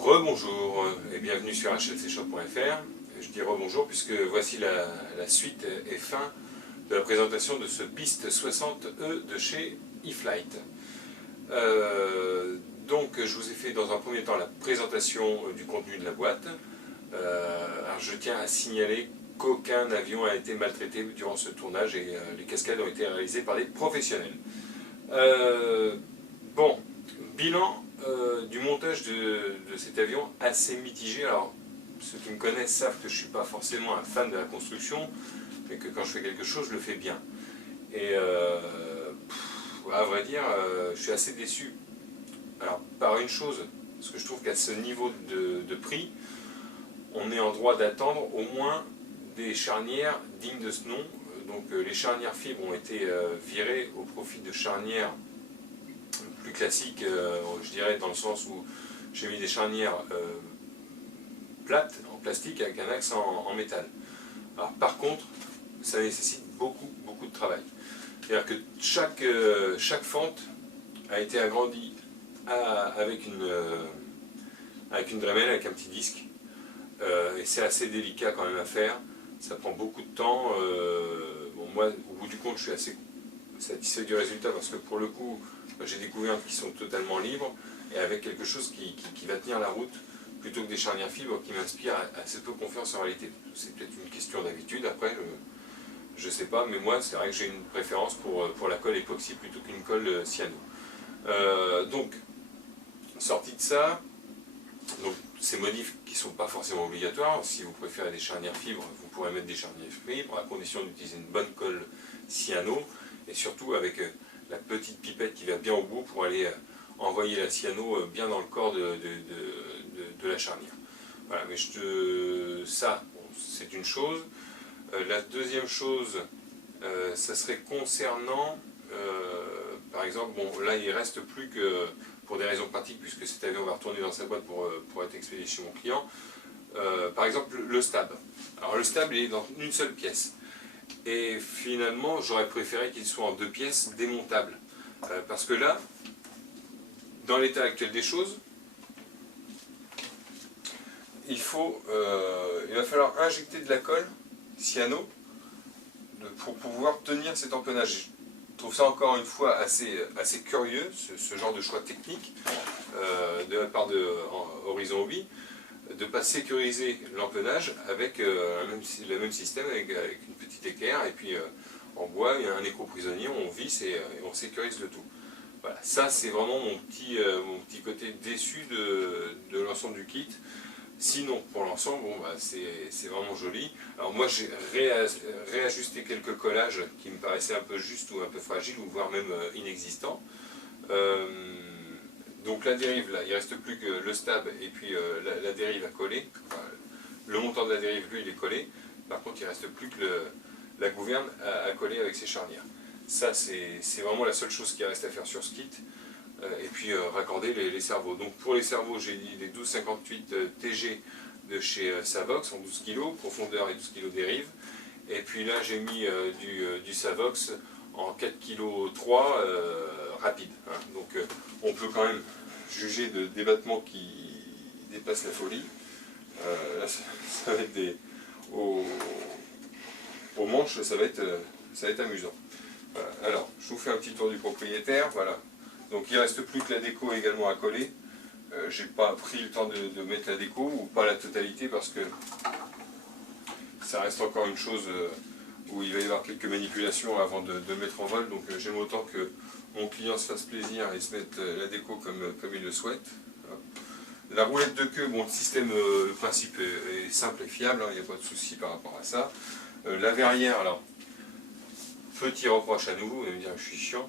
Rebonjour et bienvenue sur hlcshop.fr. Je dis rebonjour puisque voici la suite et fin de la présentation de ce Beast 60E de chez E-Flite. Donc je vous ai fait dans un premier temps la présentation du contenu de la boîte. Alors je tiens à signaler qu'aucun avion a été maltraité durant ce tournage et les cascades ont été réalisées par des professionnels. Bon, bilan du montage de cet avion assez mitigé. Alors ceux qui me connaissent savent que je ne suis pas forcément un fan de la construction, mais que quand je fais quelque chose, je le fais bien. Et à vrai dire, je suis assez déçu. Alors par une chose, parce que je trouve qu'à ce niveau de prix, on est en droit d'attendre au moins des charnières dignes de ce nom. Donc les charnières fibres ont été virées au profit de charnières plus classiques, je dirais, dans le sens où j'ai mis des charnières plates en plastique avec un axe en métal. Alors, par contre, ça nécessite beaucoup de travail. C'est-à-dire que chaque fente a été agrandie avec une Dremel, avec un petit disque. Et c'est assez délicat quand même à faire. Ça prend beaucoup de temps. Bon, moi, au bout du compte, je suis assez satisfait du résultat parce que pour le coup, j'ai découvert qu'ils sont totalement libres et avec quelque chose qui va tenir la route plutôt que des charnières fibres qui m'inspirent assez peu confiance en réalité. C'est peut-être une question d'habitude, après, je sais pas, mais moi, c'est vrai que j'ai une préférence pour la colle époxy plutôt qu'une colle cyano. Donc, sorti de ça, donc ces modifs qui ne sont pas forcément obligatoires. Si vous préférez des charnières fibres, vous pourrez mettre des charnières fibres à condition d'utiliser une bonne colle cyano et surtout avec la petite pipette qui va bien au bout pour aller envoyer la cyano bien dans le corps de la charnière. Voilà, mais ça, bon, c'est une chose. La deuxième chose, ça serait concernant, par exemple, bon là il ne reste plus que, pour des raisons pratiques, puisque cet avion va retourner dans sa boîte pour être expédié chez mon client, par exemple le stab. Alors le stab il est dans une seule pièce. Et finalement, j'aurais préféré qu'il soit en deux pièces démontables. Parce que là, dans l'état actuel des choses, il va falloir injecter de la colle cyano pour pouvoir tenir cet empennage. Je trouve ça encore une fois assez curieux, ce genre de choix technique de la part de Horizon Hobby, de ne pas sécuriser l'empennage avec le même système, avec une petite équerre, et puis en bois, il y a un écrou-prisonnier, on visse et on sécurise le tout. Voilà, ça c'est vraiment mon petit côté déçu de l'ensemble du kit. Sinon, pour l'ensemble, bon, bah, c'est vraiment joli. Alors moi j'ai réajusté quelques collages qui me paraissaient un peu justes ou un peu fragiles, ou voire même inexistants. Donc la dérive, là, il ne reste plus que le stab et puis la dérive à coller. Enfin, le montant de la dérive, lui, il est collé. Par contre, il ne reste plus que la gouverne à coller avec ses charnières. Ça, c'est vraiment la seule chose qui reste à faire sur ce kit. Et puis raccorder les servos. Donc pour les servos, j'ai dit les 1258 TG de chez Savox en 12 kg, profondeur et 12 kg dérive. Et puis là, j'ai mis du Savox en 4 kg 3 rapide. Hein. Donc on peut quand même juger de débattements qui dépassent la folie. Là, ça va être aux manches, ça va être amusant. Voilà. Alors, je vous fais un petit tour du propriétaire. Voilà. Donc il ne reste plus que la déco également à coller. J'ai pas pris le temps de mettre la déco, ou pas la totalité, parce que ça reste encore une chose où il va y avoir quelques manipulations avant de mettre en vol. Donc j'aime autant que mon client se fasse plaisir et se mette la déco comme il le souhaite. La roulette de queue, bon, le principe est simple et fiable, hein, il n'y a pas de souci par rapport à ça. La verrière, alors, petit reproche à nouveau, vous allez me dire que je suis chiant.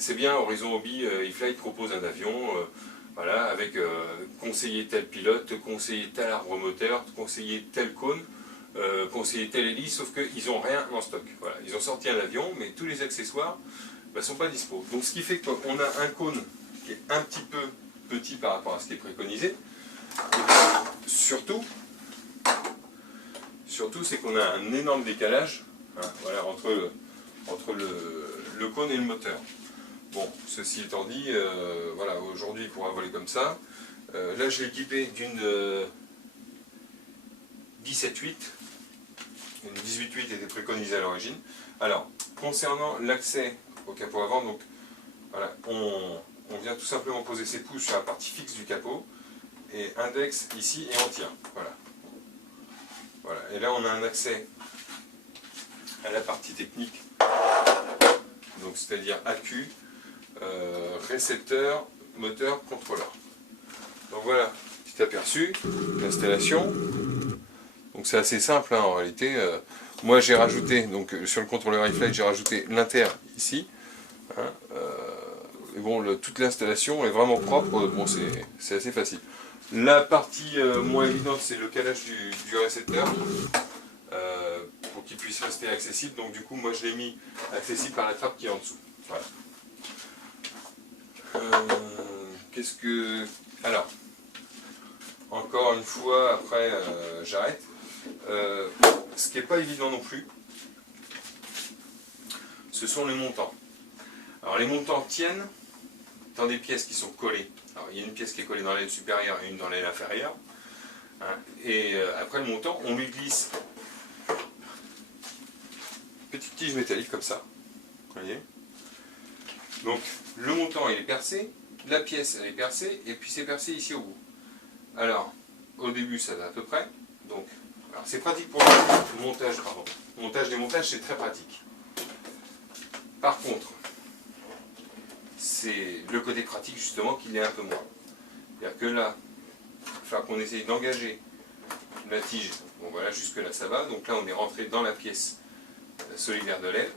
C'est bien, Horizon Hobby, E-Flite propose un avion, voilà, avec conseiller tel pilote, conseiller tel arbre moteur, conseiller tel cône, conseiller telle hélice, sauf qu'ils n'ont rien en stock. Voilà. Ils ont sorti un avion, mais tous les accessoires ne sont pas dispo. Donc ce qui fait qu'on a un cône qui est un petit peu petit par rapport à ce qui est préconisé. Et surtout c'est qu'on a un énorme décalage, hein, voilà, entre le cône et le moteur. Bon, ceci étant dit, voilà, aujourd'hui il pourra voler comme ça. Là je l'ai équipé d'une 17.8. Une 18.8 était préconisée à l'origine. Alors, concernant l'accès au capot avant, donc voilà, on vient tout simplement poser ses pouces sur la partie fixe du capot et index ici et on tire. Voilà. Voilà. Et là on a un accès à la partie technique, donc c'est-à-dire AQ, récepteur, moteur, contrôleur. Donc voilà, petit aperçu, l'installation. Donc c'est assez simple hein, en réalité. Moi j'ai rajouté, donc sur le contrôleur iFlight, j'ai rajouté l'inter ici. Hein, et bon, toute l'installation est vraiment propre, bon c'est assez facile. La partie moins évidente, c'est le calage du récepteur, pour qu'il puisse rester accessible. Donc du coup, moi je l'ai mis accessible par la trappe qui est en dessous. Voilà. Qu'est-ce que... Alors, encore une fois, après j'arrête. Ce qui n'est pas évident non plus, ce sont les montants. Alors les montants tiennent dans des pièces qui sont collées. Alors il y a une pièce qui est collée dans l'aile supérieure et une dans l'aile inférieure. Hein, et après le montant, on lui glisse une petite tige métallique comme ça. Vous voyez ? Donc le montant il est percé, la pièce elle est percée, et puis c'est percé ici au bout. Alors, au début ça va à peu près. Donc, c'est pratique pour le montage, pardon. Le montage-démontage c'est très pratique. Par contre, c'est le côté pratique justement qu'il est un peu moins. C'est-à-dire que là, il va falloir qu'on essaye d'engager la tige. Bon voilà, jusque là ça va. Donc là on est rentré dans la pièce solidaire de l'aile.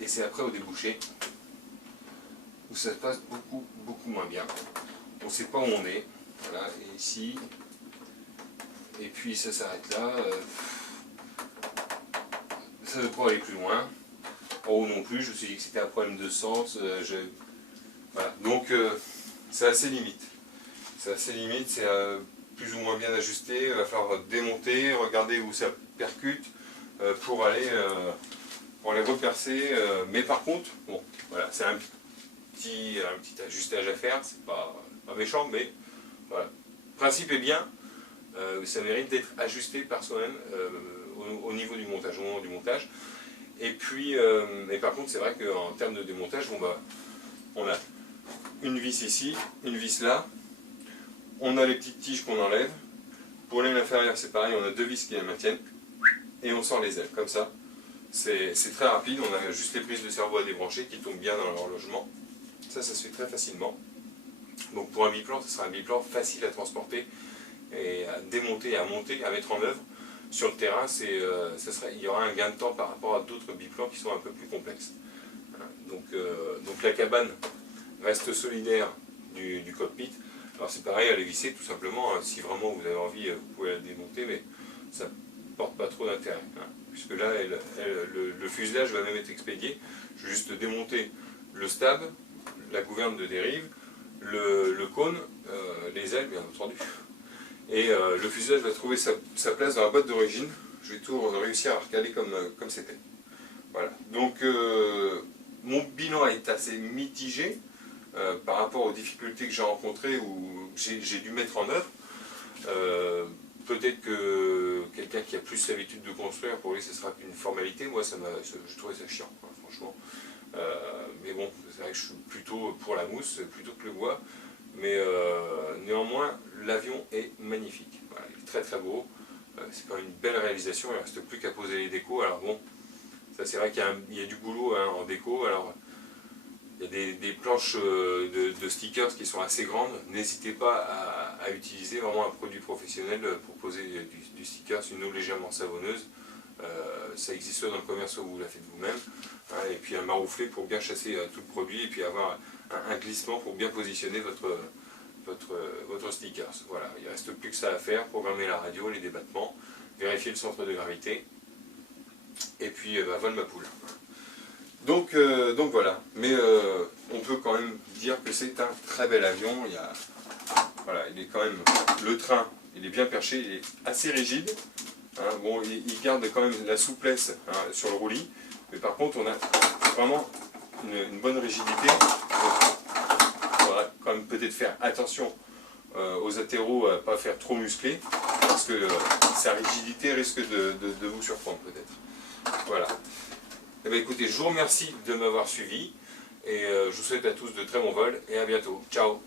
Et c'est après au débouché où ça se passe beaucoup moins bien. On ne sait pas où on est. Voilà, et ici. Et puis ça s'arrête là. Ça ne peut pas aller plus loin. En haut non plus, je me suis dit que c'était un problème de sens. Voilà. Donc c'est assez limite. C'est assez limite, c'est plus ou moins bien ajusté. Il va falloir démonter, regarder où ça percute pour aller repercer. Mais par contre, bon, voilà, c'est un petit ajustage à faire. C'est pas méchant, mais voilà. Le principe est bien. Ça mérite d'être ajusté par soi-même au niveau du montage, au moment du montage. Et puis, par contre, c'est vrai qu'en termes de démontage, bon, bah, on a une vis ici, une vis là. On a les petites tiges qu'on enlève. Pour l'aile inférieure, c'est pareil, on a deux vis qui la maintiennent. Et on sort les ailes, comme ça. C'est très rapide, on a juste les prises de cerveau à débrancher qui tombent bien dans leur logement. Ça se fait très facilement. Donc pour un biplan, ce sera un biplan facile à transporter et à démonter, à monter, à mettre en œuvre. Sur le terrain, il y aura un gain de temps par rapport à d'autres biplans qui sont un peu plus complexes. Donc la cabane reste solidaire du cockpit. Alors c'est pareil, à les visser tout simplement. Hein, si vraiment vous avez envie, vous pouvez la démonter, mais ça ne porte pas trop d'intérêt. Hein, puisque là, le fuselage va même être expédié. Je vais juste démonter le stab, la gouverne de dérive, le cône, les ailes bien entendu. Et le fuselage va trouver sa place dans la boîte d'origine. Je vais tout réussir à recaler comme c'était. Voilà. Donc mon bilan est assez mitigé par rapport aux difficultés que j'ai rencontrées ou j'ai dû mettre en œuvre. Peut-être que quelqu'un qui a plus l'habitude de construire, pour lui ce sera qu'une formalité. Moi je trouvais ça chiant, quoi, franchement. Mais bon, c'est vrai que je suis plutôt pour la mousse plutôt que le bois. Mais néanmoins, l'avion est magnifique. Voilà, il est très très beau. C'est quand même une belle réalisation. Il ne reste plus qu'à poser les décos. Alors bon, ça c'est vrai qu'il y a du boulot hein, en déco. Alors il y a des planches de stickers qui sont assez grandes. N'hésitez pas à utiliser vraiment un produit professionnel pour poser du stickers, une eau légèrement savonneuse. Ça existe soit dans le commerce, soit vous la faites vous-même. Hein, et puis un marouflé pour bien chasser tout le produit et puis avoir un glissement pour bien positionner votre stickers. Voilà, il ne reste plus que ça à faire, programmer la radio, les débattements, vérifier le centre de gravité, et puis vol ma poule. Donc voilà, mais on peut quand même dire que c'est un très bel avion. Voilà, il est quand même, le train, il est bien perché, il est assez rigide. Hein, bon, il garde quand même la souplesse hein, sur le roulis, mais par contre on a vraiment une bonne rigidité. Il faudra quand même peut-être faire attention aux atterros à ne pas faire trop musclé, parce que sa rigidité risque de vous surprendre peut-être. Voilà. Eh bien, écoutez, je vous remercie de m'avoir suivi, et je vous souhaite à tous de très bons vols, et à bientôt. Ciao!